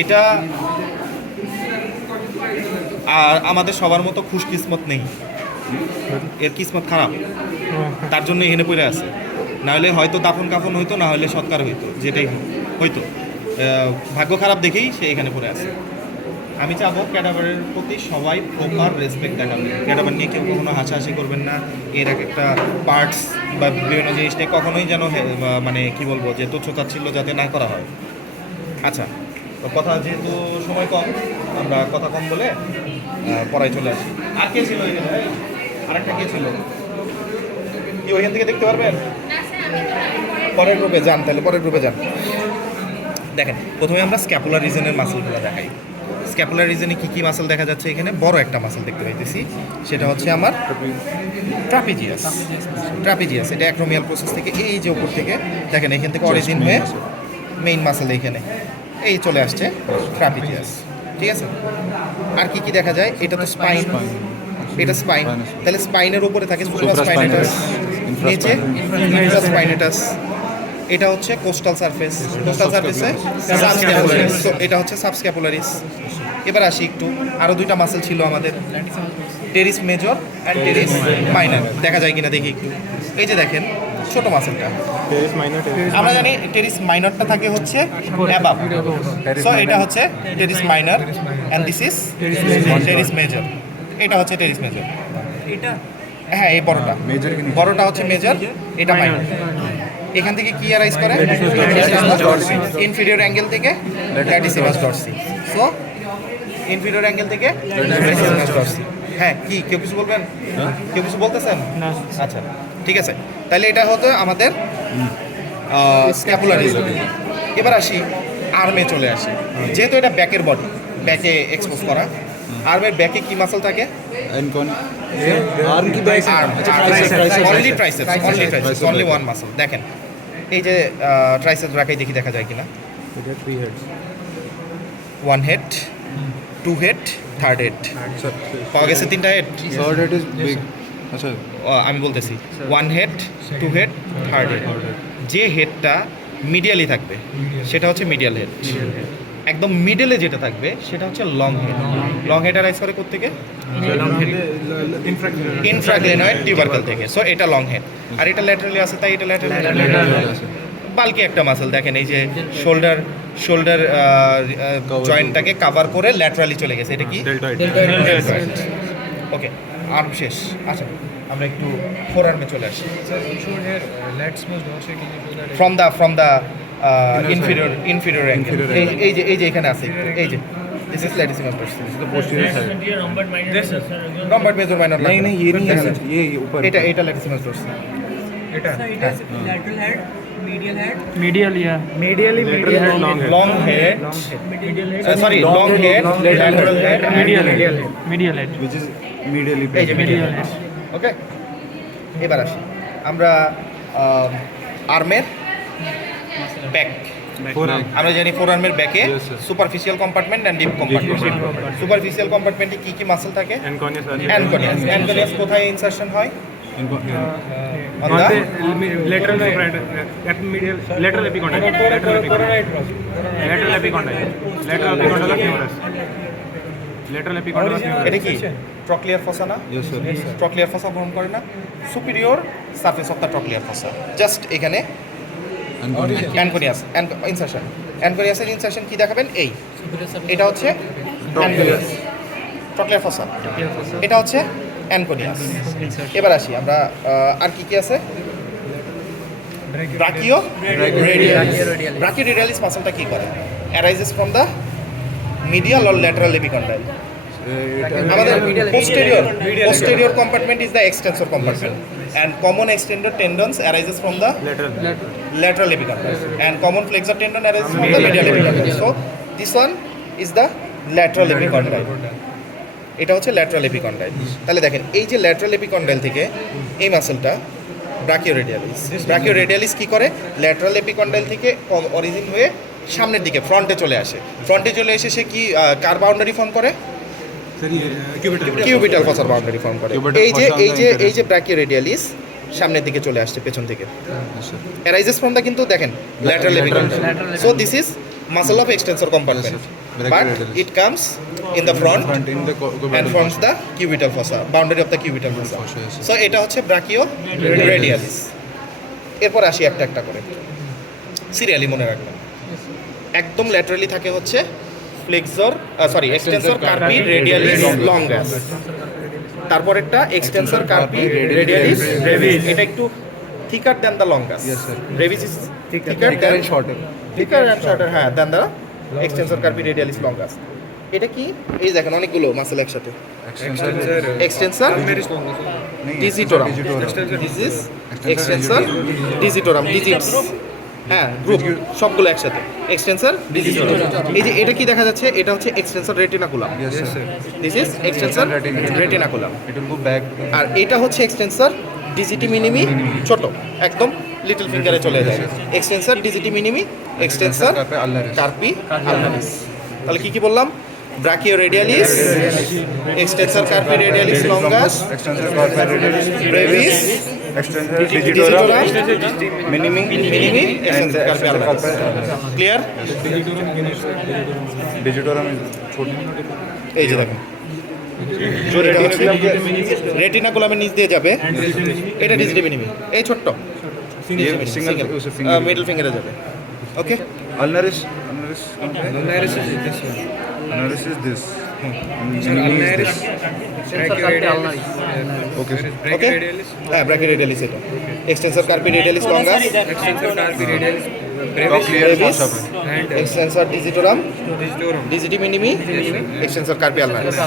এটা আর আমাদের সবার মতো খুশ কিসমত নেই, এর কিসমত খারাপ, তার জন্য এখানে পড়ে আছে। নাহলে হয়তো দাফন কাফন হইতো, না হলে সৎকার হইতো, যেটাই হইতো। ভাগ্য খারাপ দেখেই সে এখানে পড়ে আছে। আমি চাবো ক্যাডাভারের প্রতি সবাই প্রপার রেসপেক্ট দেখাবে। ক্যাডাভার নিয়ে কেউ কখনো হাসাহাসি করবেন না। এর এক একটা পার্টস বা বিভিন্ন জিনিস নিয়ে কখনোই যেন মানে কি বলবো যে তুচ্ছতাচ্ছিল্য যাতে না করা হয়। আচ্ছা, তো কথা যেহেতু সময় কম, আমরা কথা কম বলে পড়ায় চলে আসি। আর কে ছিল এখানে? আরেকটা কে ছিল কি ওইখান থেকে দেখতে পারবেন? পরের গ্রুপে যান, তাহলে পরের গ্রুপে যান। দেখেন, প্রথমে আমরা স্ক্যাপুলার রিজনের মাসলগুলো দেখাই। স্ক্যাপুলার রিজনে কী কী মাসল দেখা যাচ্ছে? এখানে বড় একটা মাসল দেখতে পাইতেছি, সেটা হচ্ছে আমার ট্রাপিজিয়াস। ট্রাপিজিয়াস এটা অ্যাক্রোমিয়াল প্রসেস থেকে এই যে উপর থেকে দেখেন, এখান থেকে অরিজিন হয়ে মেইন মাসল এখানে এই চলে আসছে ট্রাপিজিয়াস। ঠিক আছে, আর কি কি দেখা যায়? এটা তো স্পাইন, এটা স্পাইন, তাহলে স্পাইনের উপরে থাকে সুপ্রাস্পাইনেটাস, নিচে ইনফ্রাস্পাইনেটাস। এটা হচ্ছে কোস্টাল সারফেস, কোস্টাল সারফেসে সাবস্ক্যাপুলারিস, তো এটা হচ্ছে সাবস্ক্যাপুলারিস। এবার আসি একটু, আরও দুইটা মাসল ছিল আমাদের, teres major and teres minor. দেখা যায় কিনা দেখি একটু। এই যে দেখেন ছোট মাসলটা, আমরা জানি টেরিস মাইনরটা থাকে হচ্ছে অ্যাবাভ, সো এটা হচ্ছে teres minor and this is teres major. এটা হচ্ছে টেরিস মেজর, এটা হ্যাঁ এই বড়টা, বড়টা হচ্ছে মেজর, এটা মাইনর। এখান থেকে কি অ্যারাইজ করে? ইনফিরিয়র অ্যাঙ্গেল থেকে latissimus Dorsey. So inferior angle থেকে ল্যাটিসিমাস ডরসি। হ্যাঁ, কি কেউ কিছু বলবেন? কেউ কিছু বলতেছেন? আচ্ছা ঠিক আছে, তাহলে এটা হতো আমাদের স্ক্যাপুলার রিজন। এবার আসি আর্মে চলে আসি। যেহেতু এটা ব্যাকের বডি, ব্যাকে এক্সপোজ করা, আর্মের ব্যাকে কি মাসল থাকে? Only one muscle. দেখেন এই যে ট্রাইসেপস রাখাই দেখি দেখা যায় কিনা। One head, to head, third head. পাওয়া গেছে তিনটা হেড। আচ্ছা আমি বলতেছি, one head, to head, third head. যে হেডটা মিডিয়ালি থাকবে সেটা হচ্ছে মিডিয়াল হেড। একদম মিডলে যেটা থাকবে সেটা হচ্ছে long head. Long head rise করে কোত্থেকে? ইনফ্রাগ্লেনয়েড টিউবারকেল থেকে। সো এটা লং হেড, আর এটা ল্যাটারালি আছে, তাই এটা ল্যাটারালি বালকি একটা মাসল। দেখেন এই যে শোল্ডার জয়েন্টটাকে কাভার করে ল্যাটারালি চলে গেছে, এটা কি? ওকে, আর্ম শেষ। আচ্ছা আমরা একটু ফোর আর্মে চলে আসি। From the inferior angle. এই যে এখানে আছে, এই যে this is latissimus dorsi. This is the posterior side. Rhomboid major minor. नहीं ये नहीं है, ये ऊपर এটা latissimus dorsi. এটা lateral head, medial head, medially long head, sorry long head, lateral head, medial head which is medially head. ওকে, এবার আসি আমরা আর্মের ব্যাক। আমরা জানি ফোর আর্মের ব্যাকে superficial compartment and deep compartment. Superficial কম্পার্টমেন্টে কি কি মাসল থাকে? অ্যানকনিয়াস কোথায় ইনসারশন হয়? On the lateral epicondyle. এটা কি ট্রক্লিয়ার ফসা না? ট্রক্লিয়ার ফসা ফর্ম করে না? Superior surface of the trochlear fossa, just এখানে অ্যানকনিয়াস ইনসারশন। অ্যানকনিয়াসের ইনসারশন কি দেখাবেন? এটা হচ্ছে ট্রক্লিয়ার ফসা, এটা হচ্ছে অ্যানকনিয়াস। এবার আসি আমরা আর কি কি আছে? ব্রাকিওরেডিয়ালিস মাসলটা কি করে? Arises from the medial or lateral epicondyle. আমাদের posterior compartment is the extensor compartment and common extended tendons arises from the lateral epicondyle and common flexor tendon arises from the medial epicondyle. So this one is the lateral epicondyle. এটা হচ্ছে lateral epicondyle. তাহলে দেখেন এই যে lateral epicondyle থেকে এই মাসলটা ব্রাকিওরেডিয়ালিস। ব্রাকিওরেডিয়ালিস কি করে? ল্যাটারাল এপিকন্ডাইল থেকে অরিজিন হয়ে সামনের দিকে ফ্রন্টে চলে আসে। ফ্রন্টে চলে এসে সে কি কার বাউন্ডারি ফর্ম করে? কিউবিটাল ফসার বাউন্ডারি ফর্ম করে। এই যে ব্রাকিওরেডিয়ালিস সামনের দিকে চলে আসছে পেছন থেকে অ্যারাইজেস ফ্রম দ্য কিন্তু দেখেন lateral epicondyle so this is muscle of extensor compartment but it comes in the front and forms the cubital fossa boundary of the cubital fossa so এটা হচ্ছে ব্রাকিও রেডিয়ালিস এরপর আসি একটা একটা করে সিরিয়ালি মনে রাখবেন একদম ল্যাটারালি থাকে হচ্ছে flexor extensor carpi radialis longus তারপর একটা এক্সটেন্সর কার্পি রেডিয়ালিস ব্রেভিস এটা একটু thicker than the longus brevis is thicker and shorter হ্যাঁ than the extensor carpi radialis longus এটা কি এই দেখেন অনেকগুলো মাসল একসাথে extensor digitorum this is extensor digitorum digits হ্যাঁ গ্রুপ সবগুলো একসাথে এক্সটেন্সর digitorum এই যে এটা কি দেখা যাচ্ছে এটা হচ্ছে extensor retinaculum this is extensor retinaculum It will go back. আর এটা হচ্ছে এক্সটেন্সর ডিজিটি মিনিমি ছোট একদম লিটল ফিঙ্গারে চলে যায় extensor ডিজিটি minimi extensor carpi ulnaris তাহলে কি কি বললাম brachioradialis extensor carpi radialis longus Extensor carpi radialis brevis extensor digitorum digitorum minimi minimi and extensor the carpi extensor ulnaris carpi clear digitorum is छोटी এই যে দেখেন রেটিনাকুলামের নিচ দিয়ে যাবে এটা ডিজিটি মিনিমি এই ছোট্ট single finger মিডল ফিঙ্গারে যাবে ওকে ulnaris Ulnaris is this one. ulnaris is this Ulnaris. Brachyradialis. okay ওকে হ্যাঁ ব্রাকিওরেডিয়ালিস এটা extensor carpi radialis longus Extensor carpi radialis top brevis clear brevis and extensor digitorum digitorum. Digiti minimi extensor carpi ulnaris